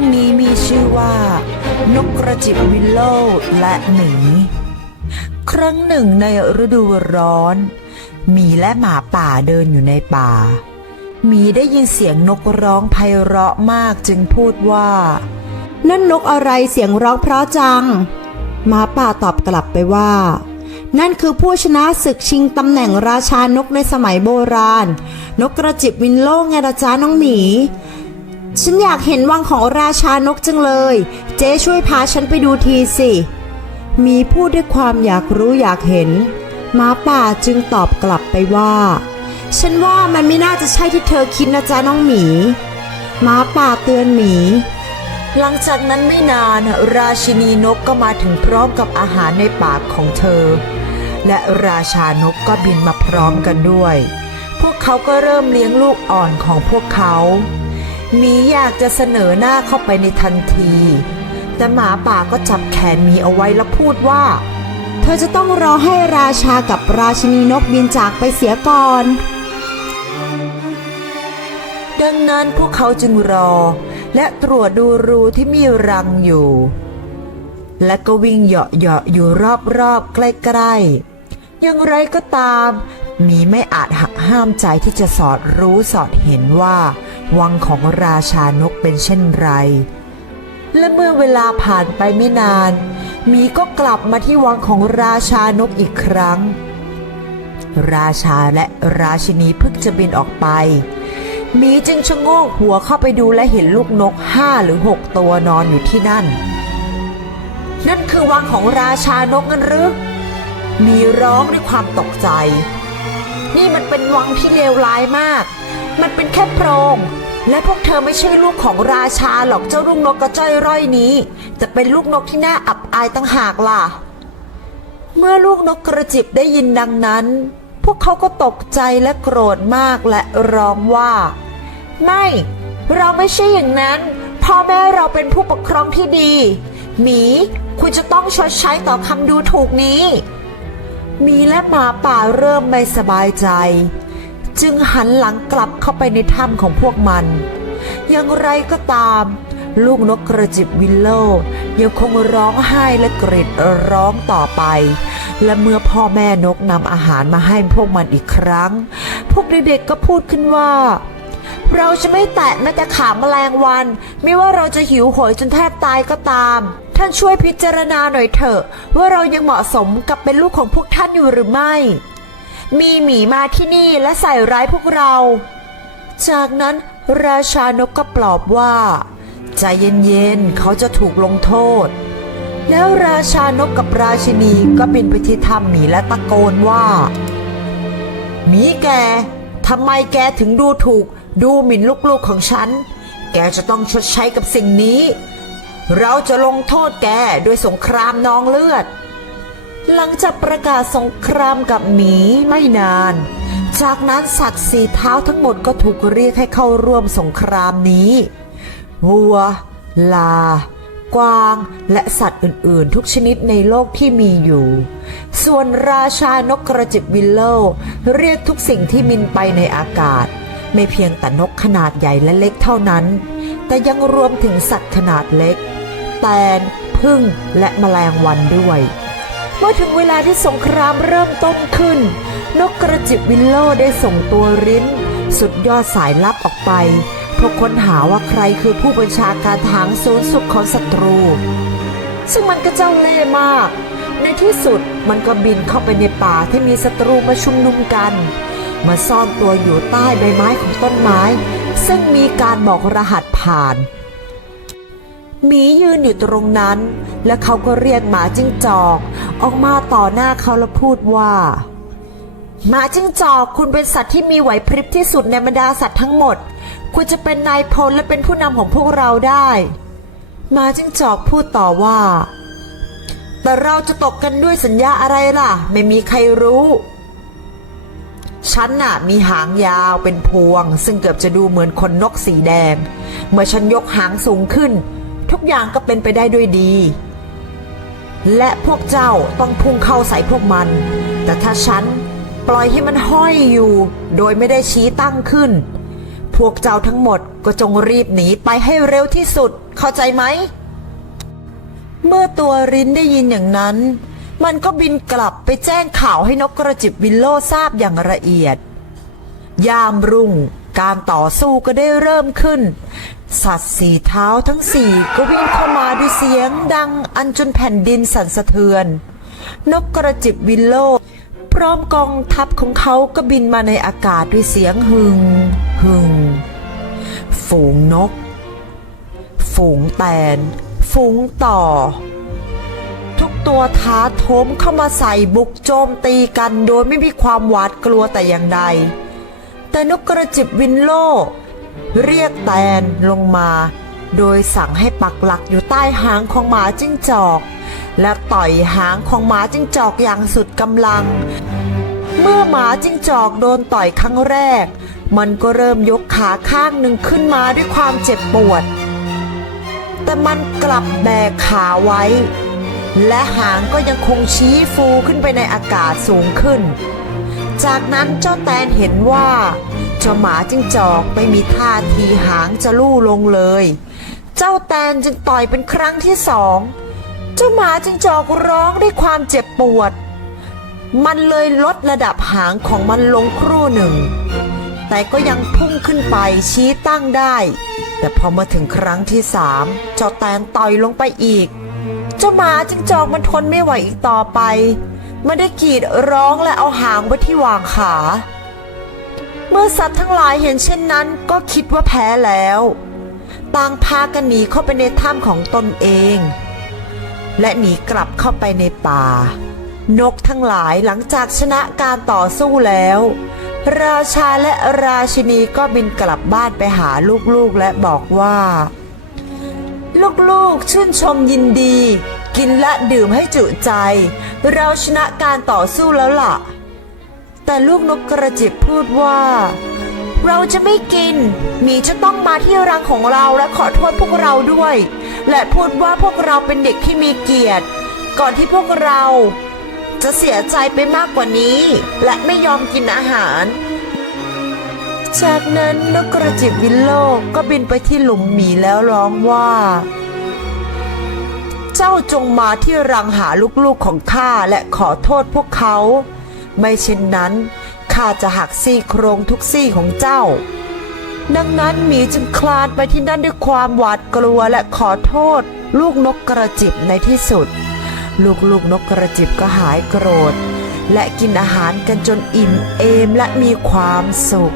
รื่องนี้มีชื่อว่า นกกระจิบวิลโลและหมีครั้งหนึ่งในฤดูร้อน มีและหมาป่าเดินอยู่ในป่าหมีได้ยินเสียงนกร้องไพเราะมากจึงพูดว่า นั่นนกอะไรเสียงร้องเพราะจัง หมาป่าตอบกลับไปว่า นั่นคือผู้ชนะศึกชิงตำแหน่งราชานกในสมัยโบราณ นกกระจิบวินโลงไงละจ้าน้องหมี ฉันอยากเห็นวังของราชานกจังเลย เจ๊ช่วยพาฉันไปดูทีสิ มีพูดด้วยความอยากรู้อยากเห็นหมาป่าจึงตอบกลับไปว่า ฉันว่ามันไม่น่าจะใช่ที่เธอคิดนะจ๊ะน้องหมีหมาป่าเตือนหมี หลังจากนั้นไม่นานราชินีนกก็มาถึงพร้อมกับอาหารในปากของเธอ และราชานกก็บินมาพร้อมกันด้วย พวกเขาก็เริ่มเลี้ยงลูกอ่อนของพวกเขา หมีอยากจะเสนอหน้าเข้าไปในทันที แต่หมาป่าก็จับแขนหมีเอาไว้แล้วพูดว่า เธอจะต้องรอให้ราชากับราชินีนกบินจากไปเสียก่อน ดังนั้นพวกเขาจึงรอ และตรวจดูรูที่มีรังอยู่ และก็วิ่งเหาะเหาะๆอยู่รอบๆใกล้ๆ อย่างไรก็ตามหมีไม่อาจหักห้ามใจที่จะสอดรู้สอดเห็นว่า วังของราชานกเป็นเช่นไร และเมื่อเวลาผ่านไปไม่นานหมีก็กลับมาที่วังของราชานกอีกครั้ง ราชาและราชินีเพิ่งจะบินออกไปหมีจึงชะโงกหัวเข้าไปดูและเห็นลูกนกห้าหรือหกตัวนอนอยู่ที่นั่น นั่นคือวังของราชานกงั้นหรือมีร้องด้วยความตกใจ นี่มันเป็นวังที่เลวร้ายมาก มันเป็นแค่โพรง และพวกเธอไม่ใช่ลูกของราชาหรอกเจ้าลูกนกกระจ้อยร่อยนี้ แต่เป็นลูกนกที่น่าอับอายตั้งหากล่ะ เมื่อลูกนกกระจิบได้ยินดังนั้น พวกเขาก็ตกใจและโกรธมากและร้องว่า ไม่ เราไม่ใช่อย่างนั้น พ่อแม่เราเป็นผู้ปกครองที่ดี หมี คุณจะต้องชดใช้ต่อคำดูถูกนี้หมีและหมาป่าเริ่มไม่สบายใจ จึงหันหลังกลับเข้าไปในถ้ำของพวกมัน อย่างไรก็ตาม ลูกนกกระจิบวิลโลยังคงร้องไห้และกรีดร้องต่อไป และเมื่อพ่อแม่นกนำอาหารมาให้พวกมันอีกครั้ง พวกเด็กๆก็พูดขึ้นว่า เราจะไม่แตะแม้แต่ขาแมลงวัน ไม่ว่าเราจะหิวโหยจนแทบตายก็ตาม ท่านช่วยพิจารณาหน่อยเถอะ ว่าเรายังเหมาะสมกับเป็นลูกของพวกท่านอยู่หรือไม่ มีหมีมาที่นี่และใส่ร้ายพวกเรา จากนั้นราชานกก็ปลอบว่าใจเย็นๆเขาจะถูกลงโทษ แล้วราชานกกับราชินีก็บินไปที่ถ้ำหมีและตะโกนว่า หมีแกทำไมแกถึงดูถูกดูหมิ่นลูกๆของฉัน แกจะต้องชดใช้กับสิ่งนี้ เราจะลงโทษแกด้วยสงครามนองเลือด หลังจากประกาศสงครามกับหมีไม่นาน จากนั้นสัตว์สีเท้าทั้งหมดก็ถูกเรียกให้เข้าร่วมสงครามนี้วัว ลา กวาง และสัตว์อื่นๆ ทุกชนิดในโลกที่มีอยู่ ส่วนราชานกกระจิบวิลโลเรียกทุกสิ่งที่บินไปในอากาศ ไม่เพียงแต่นกขนาดใหญ่และเล็กเท่านั้น แต่ยังรวมถึงสัตว์ขนาดเล็ก แตน พึ่งและแมลงวันด้วย เมื่อถึงเวลาที่สงครามเริ่มต้นขึ้น นกกระจิบวิลโลได้ส่งตัวริ้น สุดยอดสายลับออกไปเพื่อค้นหาว่าใครคือผู้บัญชาการทางศูนย์สุขของศัตรู ซึ่งมันก็เจ้าเล่ห์มาก ในที่สุดมันก็บินเข้าไปในป่าที่มีศัตรูมาชุมนุมกัน มาซ่อนตัวอยู่ใต้ใบไม้ของต้นไม้ ซึ่งมีการบอกรหัสผ่าน หมียืนอยู่ตรงนั้น และเขาก็เรียกหมาจิ้งจอก ออกมาต่อหน้าเขาแล้วพูดว่าหมาจิ้งจอกคุณเป็นสัตว์ที่มีไหวพริบที่สุดในบรรดาสัตว์ทั้งหมด คุณจะเป็นนายพลและเป็นผู้นำของพวกเราได้หมาจิ้งจอกพูดต่อว่า แต่เราจะตกกันด้วยสัญญาอะไรล่ะ ไม่มีใครรู้ฉันน่ะมีหางยาวเป็นพวง ซึ่งเกือบจะดูเหมือนขนนกสีแดง เมื่อฉันยกหางสูงขึ้น ทุกอย่างก็เป็นไปได้ด้วยดี และพวกเจ้าต้องพุ่งเข้าใส่พวกมัน แต่ถ้าฉันปล่อยให้มันห้อยอยู่ โดยไม่ได้ชี้ตั้งขึ้น พวกเจ้าทั้งหมดก็จงรีบหนีไปให้เร็วที่สุด เข้าใจไหม เมื่อตัวรินได้ยินอย่างนั้น มันก็บินกลับไปแจ้งข่าวให้นกกระจิบวิลโลทราบอย่างละเอียด ยามรุ่งการต่อสู้ก็ได้เริ่มขึ้น สัตว์สี่เท้าทั้งสี่ก็วิ่งเข้ามาด้วยเสียงดังอันจนแผ่นดินสั่นสะเทือน นกกระจิบวิลโลพร้อมกองทัพของเขาก็บินมาในอากาศด้วยเสียงหึงหึงฝูงนก ฝูงแตน ฝูงต่อ ทุกตัวท้าโถมเข้ามาใส่บุกโจมตีกันโดยไม่มีความหวาดกลัวแต่อย่างใด แต่นกกระจิบวินโล เรียกแตนลงมา โดยสั่งให้ปักหลักอยู่ใต้หางของหมาจิ้งจอก และต่อยหางของหมาจิ้งจอกอย่างสุดกำลัง เมื่อหมาจิ้งจอกโดนต่อยครั้งแรก มันก็เริ่มยกขาข้างหนึ่งขึ้นมาด้วยความเจ็บปวด แต่มันกลับแบกขาไว้ และหางก็ยังคงชี้ฟูขึ้นไปในอากาศสูงขึ้น จากนั้นเจ้าแตนเห็นว่าเจ้าหมาจิ้งจอกไม่มีท่าทีหางจะลู่ลงเลย เจ้าแตนจึงต่อยเป็นครั้งที่สอง เจ้าหมาจิ้งจอกร้องด้วยความเจ็บปวด มันเลยลดระดับหางของมันลงครู่หนึ่ง แต่ก็ยังพุ่งขึ้นไปชี้ตั้งได้ แต่พอมาถึงครั้งที่สามเจ้าแตนต่อยลงไปอีก เจ้าหมาจิ้งจอกมันทนไม่ไหวอีกต่อไป มันได้กรีดร้องและเอาหางไว้ที่วางขา เมื่อสัตว์ทั้งหลายเห็นเช่นนั้นก็คิดว่าแพ้แล้วต่างพากันหนีเข้าไปในถ้ำของตนเอง และหนีกลับเข้าไปในป่า นกทั้งหลายหลังจากชนะการต่อสู้แล้ว ราชาและราชินีก็บินกลับบ้านไปหาลูกๆและบอกว่า ลูกๆชื่นชมยินดี กินและดื่มให้จุใจ เราชนะการต่อสู้แล้วล่ะ แต่ลูกนกกระจิบพูดว่า เราจะไม่กินหมีจะต้องมาที่รังของเราและขอโทษพวกเราด้วย และพูดว่าพวกเราเป็นเด็กที่มีเกียรติ ก่อนที่พวกเราจะเสียใจไปมากกว่านี้ และไม่ยอมกินอาหาร จากนั้นนกกระจิบวิลโลก็บินไปที่หลุมหมีแล้วร้องว่า เจ้าจงมาที่รังหาลูกๆของข้าและขอโทษพวกเขา ไม่เช่นนั้นข้าจะหักซี่โครงทุกซี่ของเจ้า ดังนั้นหมีจึงคลานไปที่นั่นด้วยความหวาดกลัวและขอโทษ ลูกนกกระจิบในที่สุด ลูกลูกนกกระจิบก็หายโกรธ และกินอาหารกันจนอิ่มเอมและมีความสุข